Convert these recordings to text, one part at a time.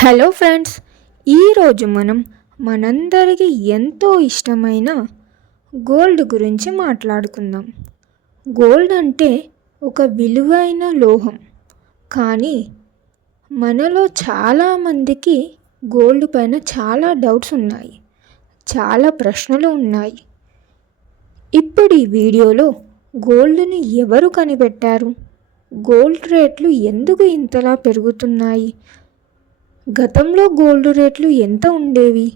Hello friends ఈరోజు మనం మనందరికీ ఎంతో ఇష్టమైన గోల్డ్ గురించి మాట్లాడుకుందాం. గోల్డ్ అంటే ఒక విలువైన లోహం. కానీ మనలో చాలామందికి గోల్డ్ పైన చాలా డౌట్స్ ఉన్నాయి. చాలా ప్రశ్నలు ఉన్నాయి. ఇప్పుడు ఈ వీడియోలో గోల్డ్ని ఎవరు కనిపెట్టారు? గోల్డ్ రేట్లు ఎందుకు ఇంతలా పెరుగుతున్నాయి? గతంలో గోల్డ్ రేట్లు ఎంత ఉండేవి?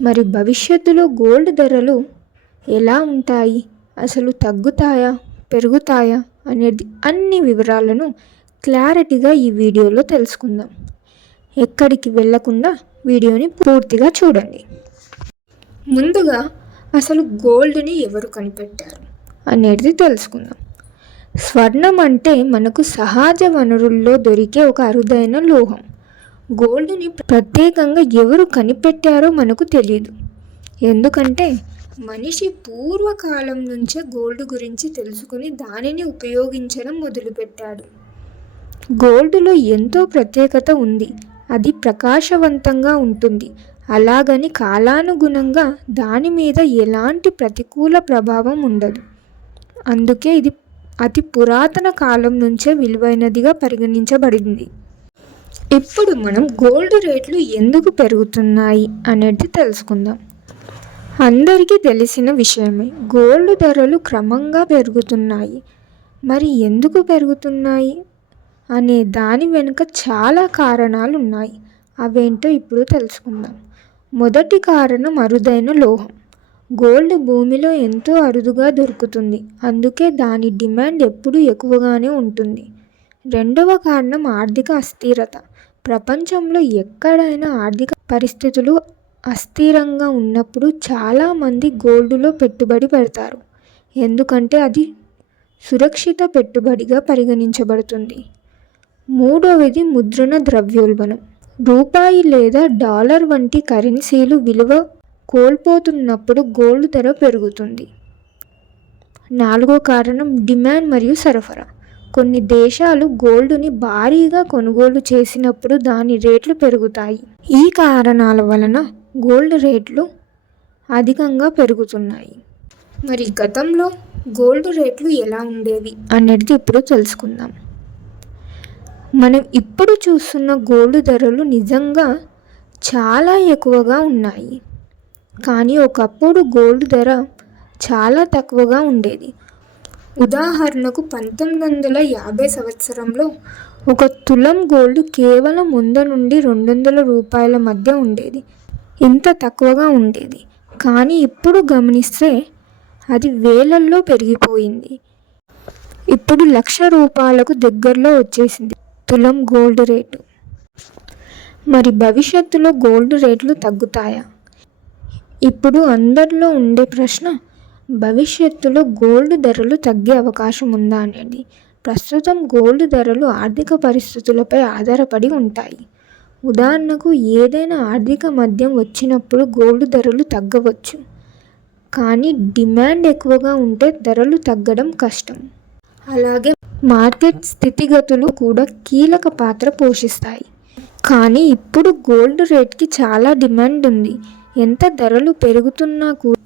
మరి భవిష్యత్తులో గోల్డ్ ధరలు ఎలా ఉంటాయి? అసలు తగ్గుతాయా? పెరుగుతాయా? అనేది అన్ని వివరాలను క్లారిటీగా ఈ వీడియోలో తెలుసుకుందాం. ఎక్కడికి వెళ్ళకుండా వీడియోని పూర్తిగా చూడండి. ముందుగా అసలు గోల్డ్ని ఎవరు కనిపెట్టారు అనేది తెలుసుకుందాం. స్వర్ణం అంటే మనకు సహజ వనరుల్లో దొరికే ఒక అరుదైన లోహం. గోల్డ్ని ప్రత్యేకంగా ఎవరు కనిపెట్టారో మనకు తెలియదు ఎందుకంటే మనిషి పూర్వకాలం నుంచే గోల్డ్ గురించి తెలుసుకుని దానిని ఉపయోగించడం మొదలుపెట్టాడు. గోల్డ్లో ఎంతో ప్రత్యేకత ఉంది. అది ప్రకాశవంతంగా ఉంటుంది. అలాగని కాలానుగుణంగా దాని మీద ఎలాంటి ప్రతికూల ప్రభావం ఉండదు. అందుకే ఇది అతి పురాతన కాలం నుంచే విలువైనదిగా పరిగణించబడింది. ఇప్పుడు మనం గోల్డ్ రేట్లు ఎందుకు పెరుగుతున్నాయి అనేది తెలుసుకుందాం. అందరికీ తెలిసిన విషయమే గోల్డ్ ధరలు క్రమంగా పెరుగుతున్నాయి. మరి ఎందుకు పెరుగుతున్నాయి? అనే దాని వెనుక చాలా కారణాలు ఉన్నాయి అవేంటో ఇప్పుడు తెలుసుకుందాం. మొదటి కారణం అరుదైన లోహం. గోల్డ్ భూమిలో ఎంతో అరుదుగా దొరుకుతుంది. అందుకే దాని డిమాండ్ ఎప్పుడూ ఎక్కువగానే ఉంటుంది. రెండవ కారణం ఆర్థిక అస్థిరత. ప్రపంచంలో ఎక్కడైనా ఆర్థిక పరిస్థితులు అస్థిరంగా ఉన్నప్పుడు చాలామంది గోల్డ్లో పెట్టుబడి పెడతారు. ఎందుకంటే అది సురక్షిత పెట్టుబడిగా పరిగణించబడుతుంది. మూడవది ముద్రణ ద్రవ్యోల్బణం. రూపాయి లేదా డాలర్ వంటి కరెన్సీలు విలువ కోల్పోతున్నప్పుడు గోల్డ్ ధర పెరుగుతుంది. నాలుగో కారణం డిమాండ్ మరియు సరఫరా. కొన్ని దేశాలు గోల్డ్ని భారీగా కొనుగోలు చేసినప్పుడు దాని రేట్లు పెరుగుతాయి. ఈ కారణాల వలన గోల్డ్ రేట్లు అధికంగా పెరుగుతున్నాయి. మరి గతంలో గోల్డ్ రేట్లు ఎలా ఉండేవి అనేది ఇప్పుడు తెలుసుకుందాం. మనం ఇప్పుడు చూస్తున్న గోల్డ్ ధరలు నిజంగా చాలా ఎక్కువగా ఉన్నాయి. కానీ ఒకప్పుడు గోల్డ్ ధర చాలా తక్కువగా ఉండేది. ఉదాహరణకు పంతొమ్మిది వందల యాభై సంవత్సరంలో ఒక తులం గోల్డ్ కేవలం వంద నుండి రెండు వందల రూపాయల మధ్య ఉండేది. ఇంత తక్కువగా ఉండేది. కానీ ఇప్పుడు గమనిస్తే అది వేలల్లో పెరిగిపోయింది. ఇప్పుడు లక్ష రూపాయలకు దగ్గరలో వచ్చేసింది తులం గోల్డ్ రేటు. మరి భవిష్యత్తులో గోల్డ్ రేట్లు తగ్గుతాయా? ఇప్పుడు అందరిలో ఉండే ప్రశ్న భవిష్యత్తులో గోల్డ్ ధరలు తగ్గే అవకాశం ఉందా అనేది. ప్రస్తుతం గోల్డ్ ధరలు ఆర్థిక పరిస్థితులపై ఆధారపడి ఉంటాయి. ఉదాహరణకు ఏదైనా ఆర్థిక మద్యం వచ్చినప్పుడు గోల్డ్ ధరలు తగ్గవచ్చు. కానీ డిమాండ్ ఎక్కువగా ఉంటే ధరలు తగ్గడం కష్టం. అలాగే మార్కెట్ స్థితిగతులు కూడా కీలక పాత్ర పోషిస్తాయి. కానీ ఇప్పుడు గోల్డ్ రేట్కి చాలా డిమాండ్ ఉంది. ఎంత ధరలు పెరుగుతున్నా కూడా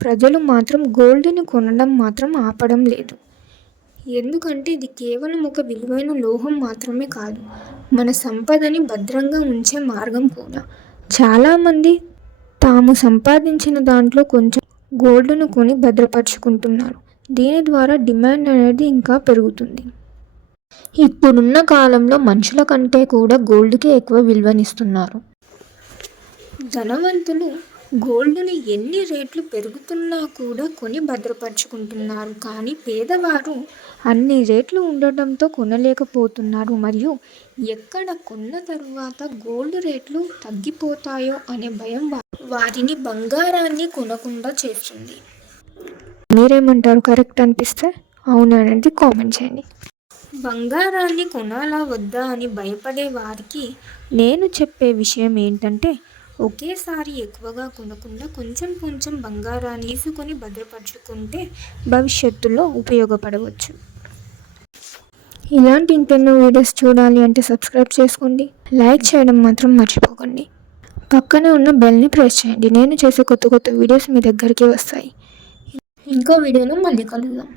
ప్రజలు మాత్రం గోల్డ్ని కొనడం మాత్రం ఆపడం లేదు. ఎందుకంటే ఇది కేవలం ఒక విలువైన లోహం మాత్రమే కాదు మన సంపదని భద్రంగా ఉంచే మార్గం కూడా. చాలామంది తాము సంపాదించిన దాంట్లో కొంచెం గోల్డ్ను కొని భద్రపరుచుకుంటున్నారు. దీని ద్వారా డిమాండ్ అనేది ఇంకా పెరుగుతుంది. ఇప్పుడున్న కాలంలో మనుషుల కంటే కూడా గోల్డ్కే ఎక్కువ విలువనిస్తున్నారు. ధనవంతులు గోల్డ్ని ఎన్ని రేట్లు పెరుగుతున్నా కూడా కొని భద్రపరుచుకుంటున్నారు. కానీ పేదవారు అన్ని రేట్లు ఉండటంతో కొనలేకపోతున్నారు. మరియు ఎక్కడ కొన్న తరువాత గోల్డ్ రేట్లు తగ్గిపోతాయో అనే భయం వారిని బంగారాన్ని కొనకుండా చేస్తుంది. మీరేమంటారు? కరెక్ట్ అనిపిస్తే అవును అనేది కామెంట్ చేయండి. బంగారాన్ని కొనాలా వద్దా అని భయపడే వారికి నేను చెప్పే విషయం ఏంటంటే ఒకేసారి ఎక్కువగా కొనకుండా కొంచెం కొంచెం బంగారాన్ని తీసుకొని భద్రపరుచుకుంటే భవిష్యత్తులో ఉపయోగపడవచ్చు. ఇలాంటి ఇంకెన్నో వీడియోస్ చూడాలి అంటే సబ్స్క్రైబ్ చేసుకోండి. లైక్ చేయడం మాత్రం మర్చిపోకండి. పక్కనే ఉన్న బెల్ని ప్రెస్ చేయండి. నేను చేసే కొత్త కొత్త వీడియోస్ మీ దగ్గరికి వస్తాయి. ఇంకో వీడియోలో మళ్ళీ కలుద్దాం.